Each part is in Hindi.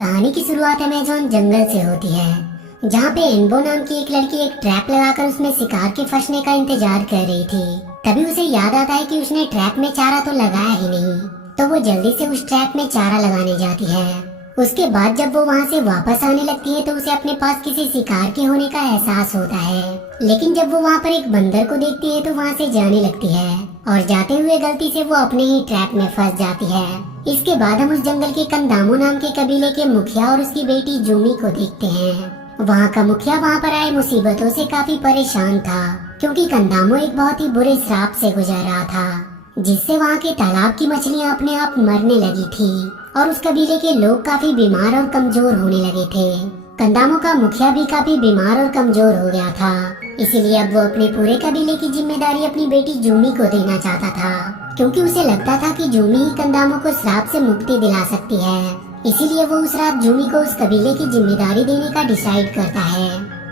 कहानी की शुरुआत अमेज़न जंगल से होती है, जहाँ पे एनबो नाम की एक लड़की एक ट्रैप लगाकर उसमें शिकार के फंसने का इंतजार कर रही थी। तभी उसे याद आता है कि उसने ट्रैप में चारा तो लगाया ही नहीं, तो वो जल्दी से उस ट्रैप में चारा लगाने जाती है। उसके बाद जब वो वहाँ से वापस आने लगती है तो उसे अपने पास किसी शिकार के होने का एहसास होता है। लेकिन जब वो वहाँ पर एक बंदर को देखती है तो वहाँ से जाने लगती है और जाते हुए गलती से वो अपने ही ट्रैप में फंस जाती है। इसके बाद हम उस जंगल के कंदामो नाम के कबीले के मुखिया और उसकी बेटी जूमी को देखते हैं। वहाँ का मुखिया वहाँ पर आए मुसीबतों से काफी परेशान था, क्योंकि कंदामो एक बहुत ही बुरे श्राप से गुजर रहा था, जिससे वहाँ के तालाब की मछलियाँ अपने आप मरने लगी थी और उस कबीले के लोग काफी बीमार और कमजोर होने लगे थे। कंदामो का मुखिया भी काफी बीमार और कमजोर हो गया था, इसीलिए अब वो अपने पूरे कबीले की जिम्मेदारी अपनी बेटी जूमी को देना चाहता था, क्योंकि उसे लगता था कि जूमी ही कंदामो को श्राप से मुक्ति दिला सकती है। इसीलिए वो उस रात जूमी को उस कबीले की जिम्मेदारी देने का डिसाइड करता है।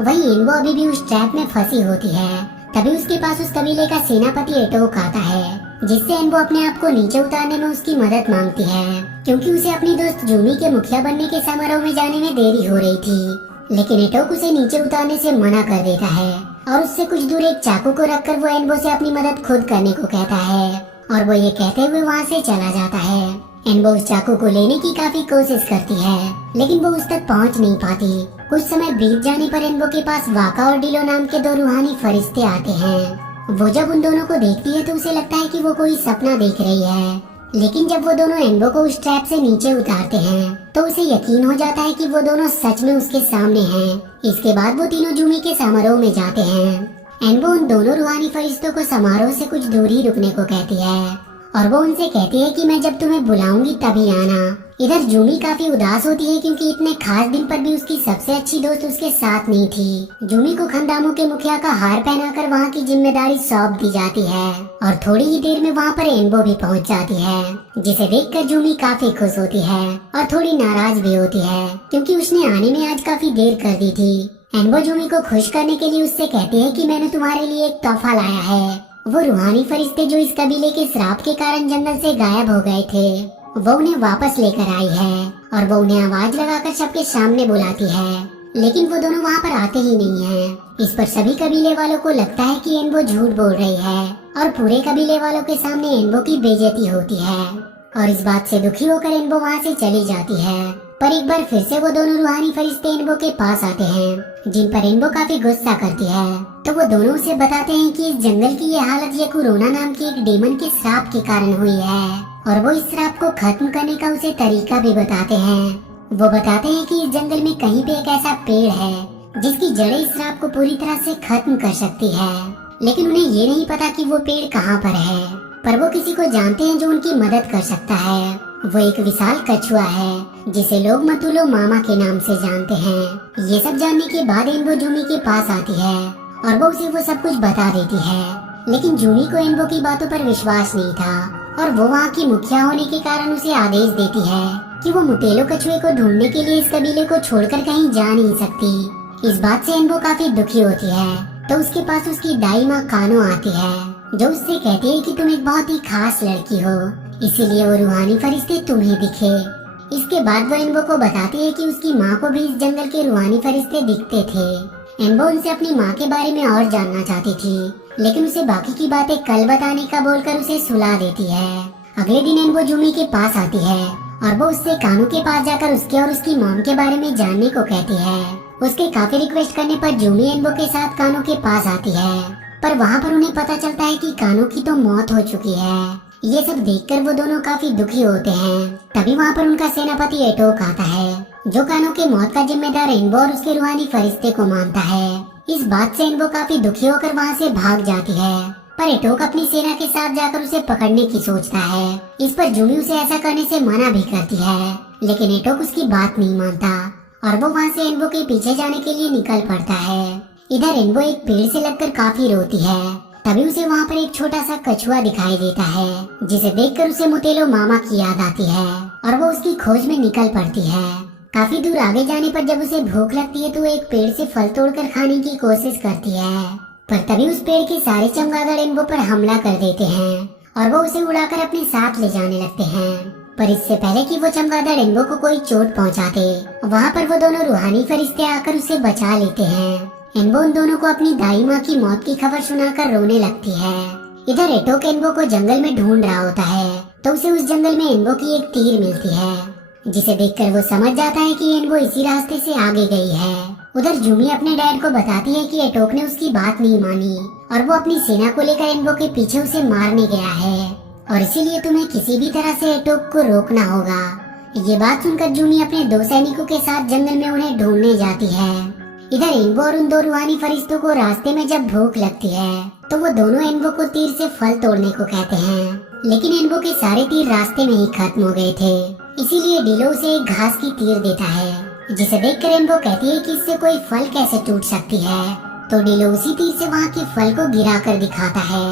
वहीं एनबो अभी भी उस ट्रैप में फंसी होती है। तभी उसके पास उस कबीले का सेनापति एटोक आता है, जिससे एनबो अपने आप को नीचे उतारने में उसकी मदद मांगती है, क्योंकि उसे अपनी दोस्त जूमी के मुखिया बनने के समारोह में जाने में देरी हो रही थी। लेकिन एटोक उसे नीचे उतारने से मना कर देता है और उससे कुछ दूर एक चाकू को रखकर वो एनबो से अपनी मदद खुद करने को कहता है और वो ये कहते हुए वहाँ से चला जाता है। एनबो उस चाकू को लेने की काफी कोशिश करती है, लेकिन वो उस तक पहुँच नहीं पाती। कुछ समय बीत जाने पर एनबो के पास वाका और डिलो नाम के दो रूहानी फरिश्ते आते हैं। वो जब उन दोनों को देखती है तो उसे लगता है कि वो कोई सपना देख रही है, लेकिन जब वो दोनों एनबो को उस ट्रैप से नीचे उतारते हैं तो उसे यकीन हो जाता है कि वो दोनों सच में उसके सामने हैं। इसके बाद वो तीनों जूमी के समारोह में जाते हैं। एनबो उन दोनों रूहानी फरिश्तों को समारोह से कुछ दूर ही रुकने को कहती है और वो उनसे कहती है कि मैं जब तुम्हें बुलाऊंगी तभी आना। इधर जूमी काफी उदास होती है, क्योंकि इतने खास दिन पर भी उसकी सबसे अच्छी दोस्त उसके साथ नहीं थी। जूमी को खंदामो के मुखिया का हार पहनाकर वहाँ की जिम्मेदारी सौंप दी जाती है और थोड़ी ही देर में वहाँ पर एनबो भी पहुँच जाती है, जिसे देखकर जूमी काफी खुश होती है और थोड़ी नाराज भी होती है, क्योंकि उसने आने में आज काफी देर कर दी थी। एनबो जूमी को खुश करने के लिए उससे कहती है कि मैंने तुम्हारे लिए एक तोहफा लाया है। वो रूहानी फरिश्ते जो इस कबीले के श्राप के कारण जंगल से गायब हो गए थे, वो उन्हें वापस लेकर आई है और वो उन्हें आवाज लगाकर सबके सामने बुलाती है, लेकिन वो दोनों वहाँ पर आते ही नहीं हैं। इस पर सभी कबीले वालों को लगता है कि एनबो झूठ बोल रही है और पूरे कबीले वालों के सामने एनबो की बेइज्जती होती है और इस बात से दुखी होकर एनबो वहाँ से चली जाती है। पर एक बार फिर से वो दोनों रूहानी फरिश्ते एनबो के पास आते हैं, जिन पर एनबो काफी गुस्सा करती है। तो वो दोनों उसे बताते हैं कि इस जंगल की ये हालत ये कोरोना नाम की एक डेमन के श्राप के कारण हुई है और वो इस श्राप को खत्म करने का उसे तरीका भी बताते हैं। वो बताते हैं कि इस जंगल में कहीं पे एक ऐसा पेड़ है जिसकी जड़ें इस श्राप को पूरी तरह से खत्म कर सकती है, लेकिन उन्हें ये नहीं पता कि वो पेड़ कहाँ पर है। पर वो किसी को जानते हैं जो उनकी मदद कर सकता है। वो एक विशाल कछुआ है जिसे लोग मतुलो मामा के नाम से जानते हैं। ये सब जानने के बाद एनबो जूमी के पास आती है और वो उसे वो सब कुछ बता देती है, लेकिन जूमी को एनबो की बातों पर विश्वास नहीं था और वो वहाँ की मुखिया होने के कारण उसे आदेश देती है कि वो मुतेलो कछुए को ढूंढने के लिए इस कबीले को छोड़कर कहीं जा नहीं सकती। इस बात से एनबो काफी दुखी होती है, तो उसके पास उसकी दाई माँ कानो आती है, जो उससे कहती है कि तुम एक बहुत ही खास लड़की हो, इसीलिए वो रूहानी फरिश्ते तुम्हें दिखे। इसके बाद वो एनबो को बताती है कि उसकी माँ को भी इस जंगल के रूहानी फरिश्ते दिखते थे। एनबो उनसे अपनी माँ के बारे में और जानना चाहती थी, लेकिन उसे बाकी की बातें कल बताने का बोलकर उसे सुला देती है। अगले दिन एनबो जूमी के पास आती है और वो उससे कानू के पास जाकर उसके और उसकी मॉम के बारे में जानने को कहती है। उसके काफी रिक्वेस्ट करने पर जूमी एनबो के साथ कानू के पास आती है, पर वहाँ पर उन्हें पता चलता है कि कानू की तो मौत हो चुकी है। ये सब देखकर वो दोनों काफी दुखी होते हैं। तभी वहाँ पर उनका सेनापति एटोक आता है, जो कानू के मौत का जिम्मेदार एनबो और उसके रूहानी फरिश्ते को मानता है। इस बात से एनबो काफी दुखी होकर वहाँ से भाग जाती है, पर एटोक अपनी सेना के साथ जाकर उसे पकड़ने की सोचता है। इस पर जूमी उसे ऐसा करने से मना भी करती है, लेकिन एटोक उसकी बात नहीं मानता और वो वहाँ से एनबो के पीछे जाने के लिए निकल पड़ता है। इधर एनबो एक पेड़ से लगकर काफी रोती है। तभी उसे वहाँ पर एक छोटा सा कछुआ दिखाई देता है, जिसे देखकर उसे मुतेलो मामा की याद आती है और वो उसकी खोज में निकल पड़ती है। काफी दूर आगे जाने पर जब उसे भूख लगती है तो वो एक पेड़ से फल तोड़कर खाने की कोशिश करती है, पर तभी उस पेड़ के सारे चमगादड़ एनबो पर हमला कर देते हैं और वो उसे उड़ाकर अपने साथ ले जाने लगते हैं। पर इससे पहले कि वो चमगादड़ एनबो को कोई चोट पहुंचाते, वहाँ पर वो दोनों रूहानी फरिश्ते आकर उसे बचा लेते हैं। एनबो उन दोनों को अपनी दाई माँ की मौत की खबर सुनाकर रोने लगती है। इधर एटोक एनबो को जंगल में ढूंढ रहा होता है, तो उसे उस जंगल में एनबो की एक तीर मिलती है, जिसे देखकर वो समझ जाता है कि एनबो इसी रास्ते से आगे गई है। उधर जूमी अपने डैड को बताती है कि एटोक ने उसकी बात नहीं मानी और वो अपनी सेना को लेकर एनबो के पीछे उसे मारने गया है, और इसीलिए तुम्हें किसी भी तरह से एटोक को रोकना होगा। ये बात सुनकर जूमी अपने 2 सैनिकों के साथ जंगल में उन्हें ढूंढने जाती है। इधर एनबो और उन 2 रूहानी फरिश्तों को रास्ते में जब भूख लगती है, तो वो दोनों एनबो को तीर से फल तोड़ने को कहते हैं, लेकिन एनबो के सारे तीर रास्ते में ही खत्म हो गए थे। इसीलिए डिलो उसे एक घास की तीर देता है, जिसे देखकर एनबो कहती है कि इससे कोई फल कैसे टूट सकती है। तो डिलो उसी तीर से वहाँ के फल को गिरा कर दिखाता है,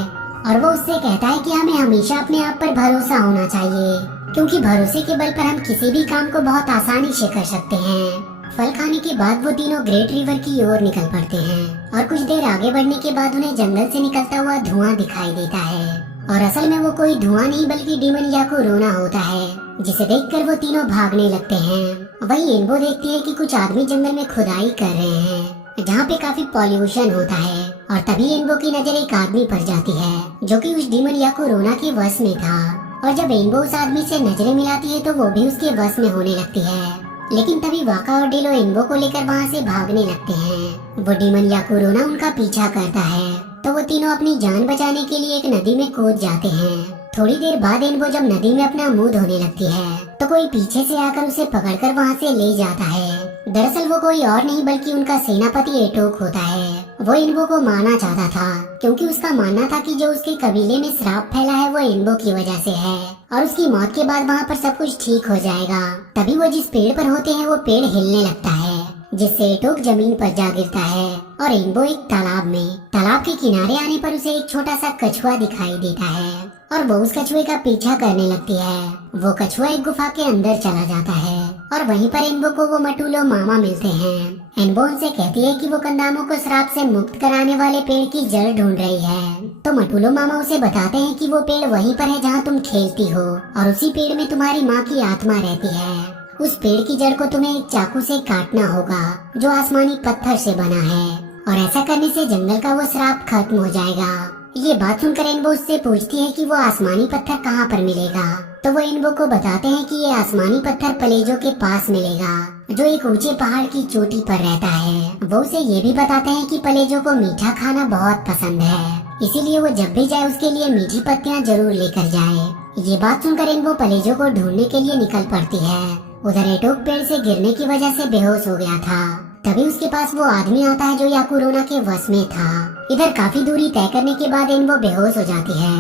और वो उससे कहता है कि हमें हमेशा अपने आप पर भरोसा होना चाहिए, क्योंकि भरोसे के बल पर हम किसी भी काम को बहुत आसानी से कर सकते हैं। फल खाने के बाद वो तीनों ग्रेट रिवर की ओर निकल पड़ते हैं, और कुछ देर आगे बढ़ने के बाद उन्हें जंगल से निकलता हुआ धुआं दिखाई देता है, और असल में वो कोई धुआं नहीं बल्कि डीमन याकू रोना होता है, जिसे देखकर वो तीनों भागने लगते हैं। वहीं एनबो देखती है कि कुछ आदमी जंगल में खुदाई कर रहे हैं, जहाँ पे काफी पॉल्यूशन होता है, और तभी एनबो की नजर एक आदमी पर जाती है, जो कि उस डीमन याकू रोना के वश में था। और जब एनबो उस आदमी से नजरें मिलाती है, तो वो भी उसके वश में होने लगती है। लेकिन तभी वाका और डिलो एनबो को लेकर वहाँ से भागने लगते हैं। वो डीमन याकू रोना उनका पीछा करता है, तो वो तीनों अपनी जान बचाने के लिए एक नदी में कूद जाते हैं। थोड़ी देर बाद एनबो जब नदी में अपना मुंह धोने लगती है, तो कोई पीछे से आकर उसे पकड़कर वहाँ से ले जाता है। दरअसल वो कोई और नहीं बल्कि उनका सेनापति एटोक होता है। वो एनबो को मारना चाहता था, क्योंकि उसका मानना था कि जो उसके कबीले में श्राप फैला है वो एनबो की वजह से है, और उसकी मौत के बाद वहाँ पर सब कुछ ठीक हो जाएगा। तभी वो जिस पेड़ पर होते हैं वो पेड़ हिलने लगता है, जिससे एटोक जमीन पर जा गिरता है, और एनबो एक तालाब के किनारे आने पर उसे एक छोटा सा कछुआ दिखाई देता है, और वो उस कछुए का पीछा करने लगती है। वो कछुआ एक गुफा के अंदर चला जाता है, और वहीं पर एनबो को वो मटूलो मामा मिलते हैं। एनबो उनसे कहती है कि वो कंदामो को श्राप से मुक्त कराने वाले पेड़ की जड़ ढूंढ रही है। तो मटूलो मामा उसे बताते हैं कि वो पेड़ वहीं पर है जहाँ तुम खेलती हो, और उसी पेड़ में तुम्हारी माँ की आत्मा रहती है। उस पेड़ की जड़ को तुम्हें एक चाकू से काटना होगा, जो आसमानी पत्थर से बना है, और ऐसा करने से जंगल का वो श्राप खत्म हो जाएगा। ये बात सुनकर एनबो उससे पूछती है कि वो आसमानी पत्थर कहाँ पर मिलेगा। तो वो एनबो को बताते हैं कि ये आसमानी पत्थर पलेजो के पास मिलेगा, जो एक ऊंचे पहाड़ की चोटी पर रहता है। वो उसे ये भी बताते हैं कि पलेजो को मीठा खाना बहुत पसंद है, इसीलिए वो जब भी जाए उसके लिए मीठी पत्तियाँ जरूर लेकर जाए। ये बात सुनकर एनबो पलेजो को ढूंढने के लिए निकल पड़ती है। उधर एटोक पेड़ से गिरने की वजह से बेहोश हो गया था। तभी उसके पास वो आदमी आता है जो याकुरोना के वश में था। इधर काफी दूरी तय करने के बाद एनबो बेहोश हो जाती है,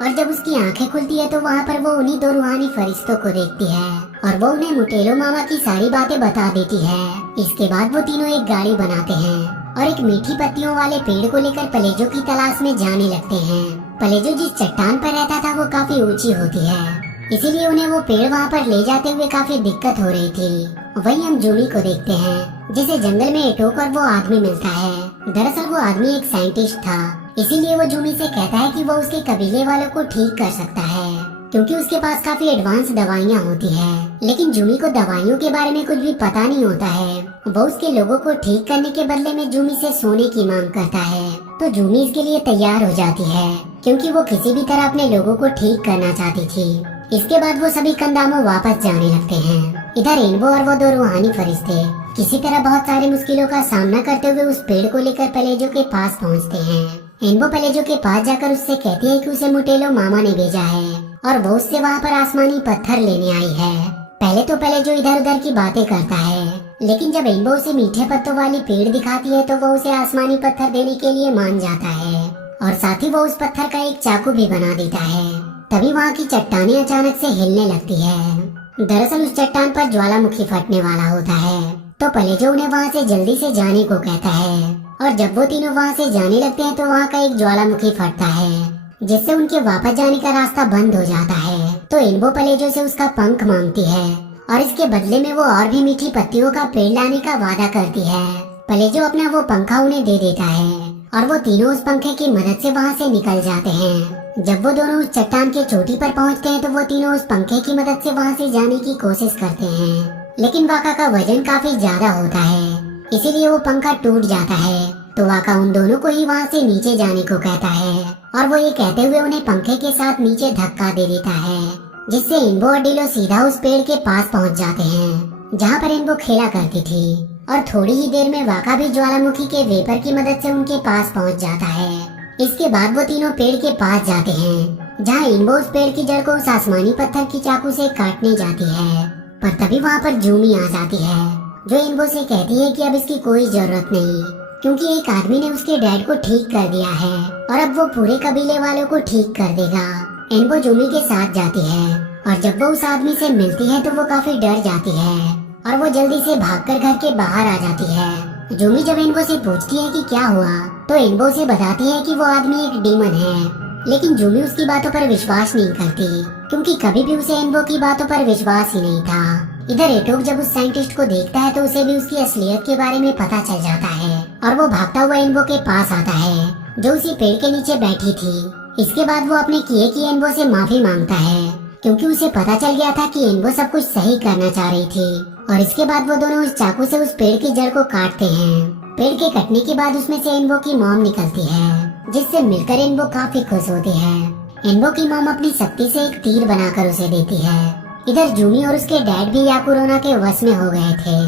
और जब उसकी आंखें खुलती है तो वहाँ पर वो उन्हीं 2 रूहानी फरिश्तों को देखती है, और वो उन्हें मुटेलो मामा की सारी बातें बता देती है। इसके बाद वो तीनों एक गाड़ी बनाते हैं, और एक मीठी पत्तियों वाले पेड़ को लेकर पलेजो की तलाश में जाने लगते हैं। पलेजो जिस चट्टान पर रहता था वो काफी ऊंची होती है, इसीलिए उन्हें वो पेड़ वहाँ पर ले जाते हुए काफी दिक्कत हो रही थी। वहीं हम जूमी को देखते हैं, जिसे जंगल में एटोक और वो आदमी मिलता है। दरअसल वो आदमी एक साइंटिस्ट था, इसीलिए वो जूमी से कहता है कि वो उसके कबीले वालों को ठीक कर सकता है, क्योंकि उसके पास काफी एडवांस दवाइयाँ होती है। लेकिन जूमी को दवाइयों के बारे में कुछ भी पता नहीं होता है। वो उसके लोगों को ठीक करने के बदले में जूमी से सोने की मांग करता है, तो जूमी इसके लिए तैयार हो जाती है, क्योंकि वो किसी भी तरह अपने लोगों को ठीक करना चाहती थी। इसके बाद वो सभी कंदामो वापस जाने लगते हैं। इधर एनबो और वो 2 रूहानी फरिश्ते किसी तरह बहुत सारी मुश्किलों का सामना करते हुए उस पेड़ को लेकर पलेजो के पास पहुंचते हैं। एनबो पलेजो के पास जाकर उससे कहती है कि उसे मुटेलो मामा ने भेजा है, और वो उससे वहाँ पर आसमानी पत्थर लेने आई है। पहले तो पलेजो इधर उधर की बातें करता है, लेकिन जब एनबो उसे मीठे पत्तों वाली पेड़ दिखाती है तो वो उसे आसमानी पत्थर देने के लिए मान जाता है, और साथ ही वो उस पत्थर का एक चाकू भी बना देता है। तभी वहाँ की चट्टानें अचानक से हिलने लगती है। दरअसल उस चट्टान पर ज्वालामुखी फटने वाला होता है, तो पलेजो उन्हें वहाँ से जल्दी से जाने को कहता है, और जब वो तीनों वहाँ से जाने लगते हैं तो वहाँ का एक ज्वालामुखी फटता है, जिससे उनके वापस जाने का रास्ता बंद हो जाता है। तो एनबो पलेजो से उसका पंख मांगती है, और इसके बदले में वो और भी मीठी पत्तियों का पेड़ लाने का वादा करती है। पलेजो अपना वो पंखा उन्हें दे देता है, और वो तीनों उस पंखे की मदद से वहाँ से निकल जाते हैं। जब वो दोनों उस चट्टान के चोटी पर पहुंचते हैं तो वो तीनों उस पंखे की मदद से वहां से जाने की कोशिश करते हैं, लेकिन वाका का वजन काफी ज्यादा होता है, इसीलिए वो पंखा टूट जाता है। तो वाका उन दोनों को ही वहाँ से नीचे जाने को कहता है और वो ये कहते हुए उन्हें पंखे के साथ नीचे धक्का दे देता है, जिससे इन्बो और डिलो सीधा उस पेड़ के पास पहुँच जाते हैं जहाँ पर इन्बो खेला करती थी। और थोड़ी ही देर में वाका भी ज्वालामुखी के वेपर की मदद से उनके पास पहुँच जाता है। इसके बाद वो तीनों पेड़ के पास जाते हैं जहाँ इन्बो उस पेड़ की जड़ को उस आसमानी पत्थर की चाकू से काटने जाती है, पर तभी वहाँ पर जूमी आ जाती है जो इन्बो से कहती है कि अब इसकी कोई जरूरत नहीं, क्योंकि एक आदमी ने उसके डैड को ठीक कर दिया है और अब वो पूरे कबीले वालों को ठीक कर देगा। इन्बो जूमी के साथ जाती है और जब वो उस आदमी से मिलती है तो वो काफी डर जाती है और वो जल्दी से भागकर घर के बाहर आ जाती है। जूमी जब इन्बो से पूछती है कि क्या हुआ तो इन्बो से बताती है कि वो आदमी एक डीमन है, लेकिन जूमी उसकी बातों पर विश्वास नहीं करती क्योंकि कभी भी उसे इन्बो की बातों पर विश्वास ही नहीं था। इधर एटोक जब उस साइंटिस्ट को देखता है तो उसे भी उसकी असलियत के बारे में पता चल जाता है और वो भागता हुआ इन्बो के पास आता है जो उसी पेड़ के नीचे बैठी थी। इसके बाद वो अपने किए की इन्बो से माफी मांगता है क्योंकि उसे पता चल गया था कि इन्बो सब कुछ सही करना चाह रही थी। और इसके बाद वो दोनों उस चाकू से उस पेड़ की जड़ को काटते हैं। पेड़ के कटने के बाद उसमें से इन्बो की मॉम निकलती है, जिससे मिलकर इन्बो काफी खुश होती है। इन्बो की मॉम अपनी शक्ति से एक तीर बनाकर उसे देती है। इधर जूमी और उसके डैड भी याकुरोना के वश में हो गए थे,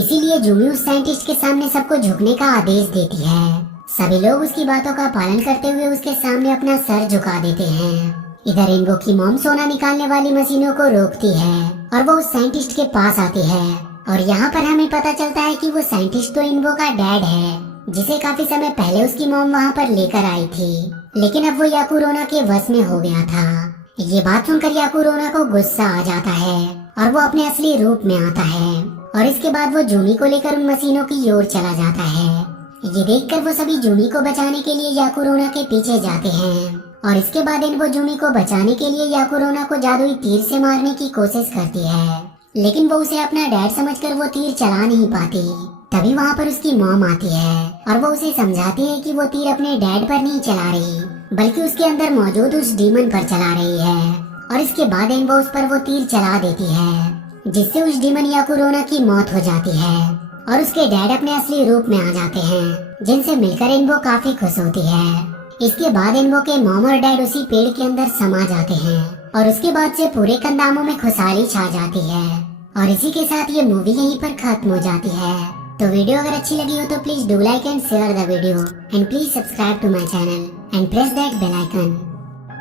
इसीलिए जूमी उस साइंटिस्ट के सामने सबको झुकने का आदेश देती है। सभी लोग उसकी बातों का पालन करते हुए उसके सामने अपना सर झुका देते हैं। इधर इन्बो की मॉम सोना निकालने वाली मशीनों को रोकती है और वो उस साइंटिस्ट के पास आती है और यहाँ पर हमें पता चलता है कि वो साइंटिस्ट तो इन्बो का डैड है, जिसे काफी समय पहले उसकी मॉम वहाँ पर लेकर आई थी, लेकिन अब वो याकुरोना के वश में हो गया था। ये बात सुनकर याकुरोना को गुस्सा आ जाता है और वो अपने असली रूप में आता है और इसके बाद वो जूमी को लेकर उन मशीनों की ओर चला जाता है। ये देखकर वो सभी जूमी को बचाने के लिए याकुरोना के पीछे जाते हैं और इसके बाद इन्बो जूमी को बचाने के लिए याकुरोना को जादुई तीर से मारने की कोशिश करती है, लेकिन वो उसे अपना डैड समझकर वो तीर चला नहीं पाती। तभी वहाँ पर उसकी मॉम आती है और वो उसे समझाती है कि वो तीर अपने डैड पर नहीं चला रही बल्कि उसके अंदर मौजूद उस डीमन पर चला रही है। और इसके बाद इन्बो उस पर वो तीर चला देती है, जिससे उस डीमन याकुरोना की मौत हो जाती है और उसके डैड अपने असली रूप में आ जाते हैं, जिनसे मिलकर इन्बो काफी खुश होती है। इसके बाद इन्बो के मॉम और डैड उसी पेड़ के अंदर समा जाते हैं और उसके बाद से पूरे कंदामों में खुशहाली छा जाती है। और इसी के साथ ये मूवी यहीं पर खत्म हो जाती है। तो वीडियो अगर अच्छी लगी हो तो please do like and share the video and please subscribe to my channel and press that bell icon.